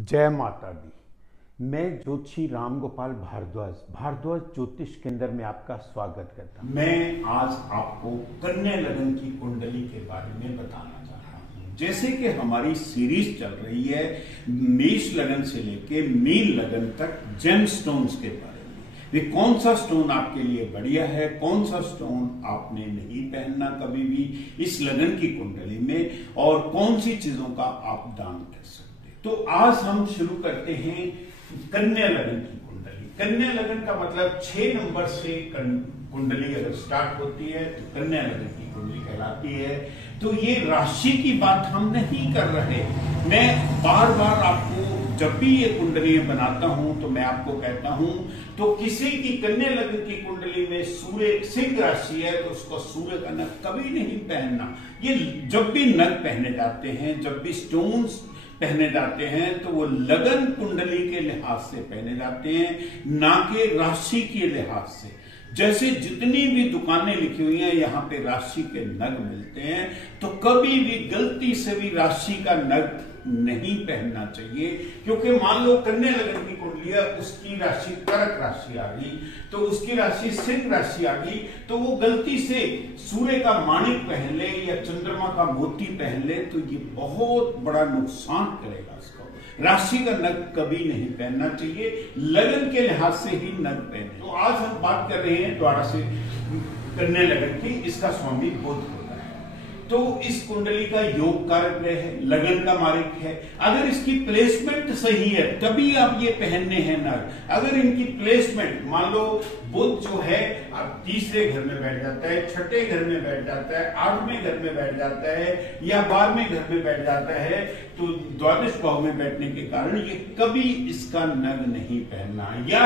जय माता दी। मैं ज्योतिषी रामगोपाल भारद्वाज ज्योतिष केंद्र में आपका स्वागत करता हूँ। मैं आज आपको कन्या लगन की कुंडली के बारे में बताना चाह रहा हूँ। जैसे कि हमारी सीरीज चल रही है मेष लगन से लेके मीन लगन तक जेम स्टोन्स के बारे में, वे कौन सा स्टोन आपके लिए बढ़िया है, कौन सा स्टोन आपने नहीं पहनना कभी भी इस लगन की कुंडली में, और कौन सी चीजों का आप दान कर सकते। तो आज हम शुरू करते हैं कन्या लगन की कुंडली। कन्या लगन का मतलब 6 नंबर से कुंडली अगर स्टार्ट होती है तो कन्या लगन की कुंडली कहलाती है। तो ये राशि की बात हम नहीं कर रहे। मैं बार बार आपको जब भी ये कुंडलियां बनाता हूं तो मैं आपको कहता हूं, तो किसी की कन्या लगन की कुंडली में सूर्य सिंह राशि है तो उसको सूर्य का नग कभी नहीं पहनना। ये जब भी नग पहने जाते हैं, जब भी स्टोन्स पहने जाते हैं तो वो लगन कुंडली के लिहाज से पहने जाते हैं, ना कि राशि के लिहाज से। जैसे जितनी भी दुकानें लिखी हुई हैं यहाँ पे राशि के नग मिलते हैं, तो कभी भी गलती से भी राशि का नग नहीं पहनना चाहिए। क्योंकि मान लो कन्या लगन की कुंडली है, उसकी राशि कर्क राशि आ गई, तो उसकी राशि सिंह राशि आ गई, तो वो गलती से सूर्य का माणिक पहन ले या चंद्रमा का मोती पहन ले तो ये बहुत बड़ा नुकसान करेगा उसको। राशि का नग कभी नहीं पहनना चाहिए, लगन के लिहाज से ही नग पहने। तो आज हम बात कर रहे हैं द्वारा से कन्या लगन की। इसका स्वामी बुध होता है, तो इस कुंडली का योग कारक ग्रह है, लगन का मालिक है। अगर इसकी प्लेसमेंट सही है तभी आप ये पहनने हैं नग। अगर इनकी प्लेसमेंट मान लो बुध जो है अब तीसरे घर में बैठ जाता है, छठे घर में बैठ जाता है, 8वें घर में बैठ जाता है या 12वें घर में बैठ जाता है, तो द्वादश भाव में बैठने के कारण ये कभी इसका नग नहीं पहनना। या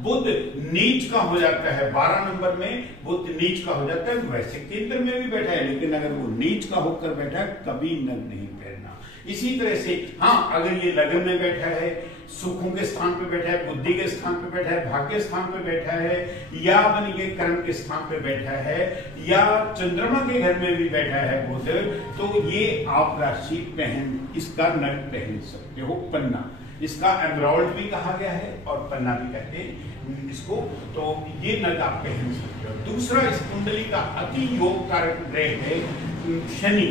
बुध नीच का हो जाता है, 12 नंबर में बुध नीच का हो जाता है, वैसे केंद्र में भी बैठा है लेकिन अगर वो नीच का होकर बैठा है कभी नग नहीं पहनना। इसी तरह से हाँ, अगर ये लगन में बैठा है, सुखों के स्थान पे बैठा है, बुद्धि के स्थान पे बैठा है, भाग्य स्थान पे बैठा है, या बन के कर्म के स्थान पे बैठा है, या चंद्रमा के घर में भी बैठा है बुध, तो ये आप राशि पहन इसका नग पहन सकते हो। पन्ना इसका एमराल्ड भी कहा गया है और पन्ना भी कहते हैं इसको, तो ये नग आप पहन सकते हो। दूसरा, इस कुंडली का अति योग कारक ग्रह है शनि।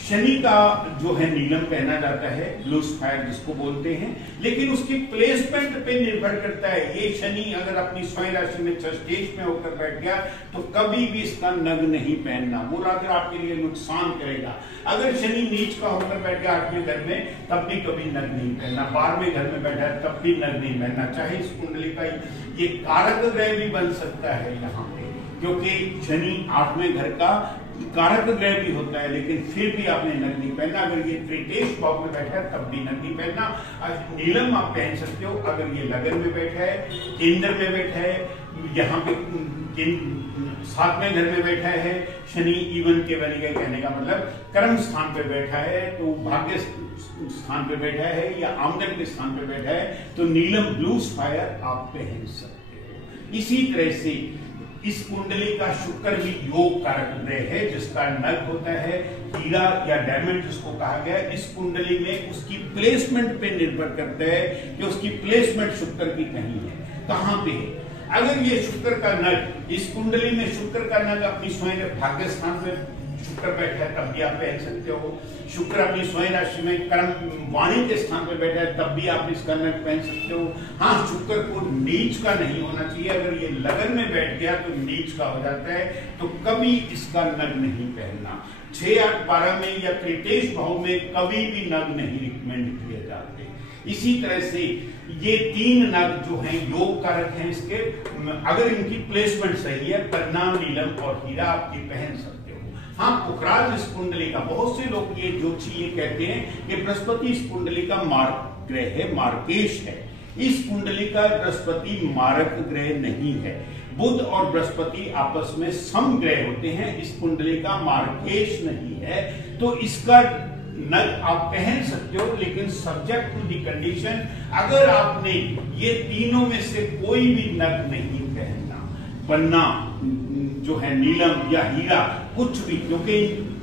शनि का जो है नीलम पहना जाता है, ब्लू स्फायर जिसको बोलते हैं, लेकिन उसकी प्लेसमेंट पे निर्भर करता है। ये शनि अगर अपनी स्वयं राशि में स्टेज में होकर बैठ गया तो कभी भी इसका नग नहीं पहनना, वो रात आपके लिए नुकसान करेगा। अगर शनि नीच का होकर बैठ गया 8वें घर में तब भी कभी नग नहीं पहनना, 12वें घर में बैठा है तब भी नग नहीं पहनना। चाहे इस कुंडली का ये कारक ग्रह भी बन सकता है यहाँ पे, क्योंकि शनि 8वें घर का कारक ग्रह भी होता है, लेकिन फिर भी आपने नग नहीं पहनना। अगर ये तृतीय भाव में बैठा है तब भी नग नहीं पहनना। नीलम आप पहन सकते हो अगर ये लगन में बैठा है, केंद्र में बैठा है, यहाँ पे 7वें घर में बैठा है। शनि इवन के बने गए, कहने का मतलब कर्म स्थान पे बैठा है, तो भाग्य स्थान पे बैठा है या आमदन के स्थान पे बैठा है, तो नीलम ब्लू स्फायर आप पहन सकते हो। इसी तरह से इस कुंडली का शुक्र भी योग कारक ग्रह है, जिसका नग होता है हीरा या डायमंड जिसको कहा गया है। इस कुंडली में उसकी प्लेसमेंट पे निर्भर करता है कि उसकी प्लेसमेंट शुक्र की कहीं है, कहां पे है। अगर ये शुक्र का नग, इस कुंडली में शुक्र का नग अपनी स्वयं भाग्य स्थान पे शुक्र बैठा है तब भी आप पहन सकते हो। शुक्र अपनी स्वयं राशि में कर्म वाणी के स्थान पर बैठा है तब भी आप इसका नग पहन सकते हो। हाँ, शुक्र को नीच का नहीं होना चाहिए। अगर ये लगन में बैठ गया तो नीच का हो जाता है, तो कभी इसका नग नहीं पहनना। 6, 8, 12 में या तृतीय भाव में कभी भी नग नहीं रिकमेंड किए जाते। इसी तरह से ये 3 नग जो हैं योग कारक हैं इसके, अगर इनकी प्लेसमेंट सही है, पन्ना, नीलम और हीरा आपकी पहन सकते हो। हाँ, पुखराज इस कुंडली का, बहुत से लोग ये ज्योतिषी ये कहते हैं कि बृहस्पति इस कुंडली का मारक ग्रह है, मार्केश है। इस कुंडली का बृहस्पति मारक ग्रह नहीं है। बुध और बृहस्पति आपस में सम ग्रह होते हैं, इस कुंडली का मार्केश नहीं है। तो इसका नग आप पहन सकते हो, लेकिन सब्जेक्ट टू दी कंडीशन, अगर आपने ये तीनों में से कोई भी नग नहीं पहनना, पन्ना जो है, नीलम या हीरा, कुछ भी, क्योंकि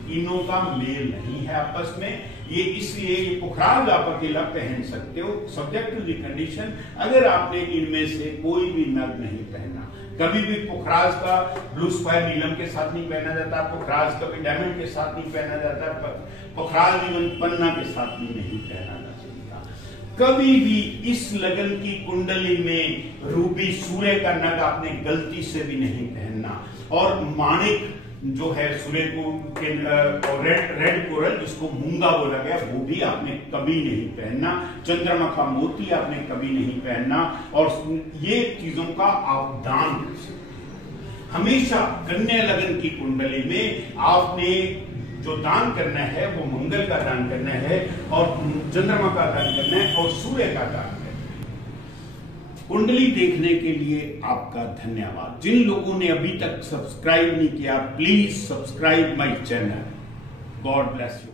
तीनों का मेल नहीं है आपस में, ये इसलिए ये पुखराज आप अकेला पहन सकते हो, सब्जेक्ट टू द कंडीशन अगर आपने इनमें से कोई भी नग नहीं पहना। कभी भी पुखराज का ब्लू स्क्वायर नीलम के साथ नहीं पहना जाता, पुखराज कभी डायमंड के साथ नहीं पहना जाता, पुखराज इवन पन्ना के साथ भी नहीं पहना जा सकता। कभी भी इस लगन की कुंडली में रूबी सूर्य का नग आपने गलती से भी नहीं पहनना, और माणिक जो है सूर्य को रेड कोरल जिसको मूंगा बोला गया वो भी आपने कभी नहीं पहनना, चंद्रमा का मोती आपने कभी नहीं पहनना, और ये चीजों का आप दान कर सकते हैं। हमेशा कन्या लगन की कुंडली में आपने जो दान करना है वो मंगल का दान करना है, और चंद्रमा का दान करना है, और सूर्य का दान। कुंडली देखने के लिए आपका धन्यवाद। जिन लोगों ने अभी तक सब्सक्राइब नहीं किया, please subscribe my channel. God bless you.